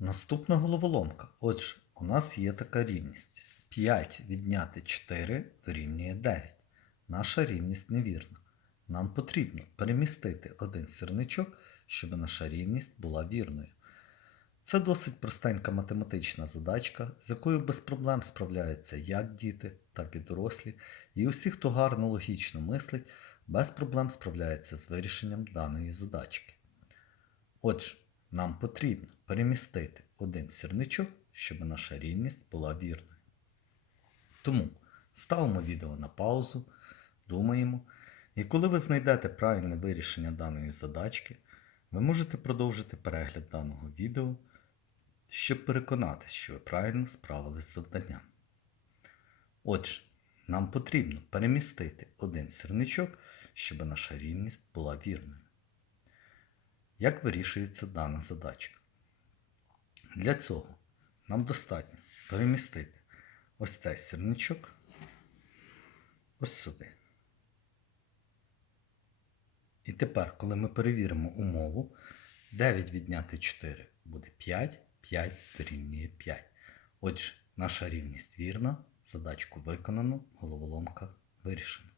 Наступна головоломка. Отже, у нас є така рівність. 5 відняти 4 дорівнює 9. Наша рівність невірна. Нам потрібно перемістити один сірничок, щоб наша рівність була вірною. Це досить простенька математична задачка, з якою без проблем справляються як діти, так і дорослі, і усі, хто гарно логічно мислить, без проблем справляється з вирішенням даної задачки. Отже, нам потрібно перемістити один сірничок, щоб наша рівність була вірною. Тому ставимо відео на паузу, думаємо, і коли ви знайдете правильне вирішення даної задачки, ви можете продовжити перегляд даного відео, щоб переконатися, що ви правильно справились з завданням. Отже, нам потрібно перемістити один сірничок, щоб наша рівність була вірною. Як вирішується дана задачка? Для цього нам достатньо перемістити ось цей сірничок ось сюди. І тепер, коли ми перевіримо умову, 9 відняти 4 буде 5, 5 дорівнює 5. Отже, наша рівність вірна, задачку виконано, головоломка вирішена.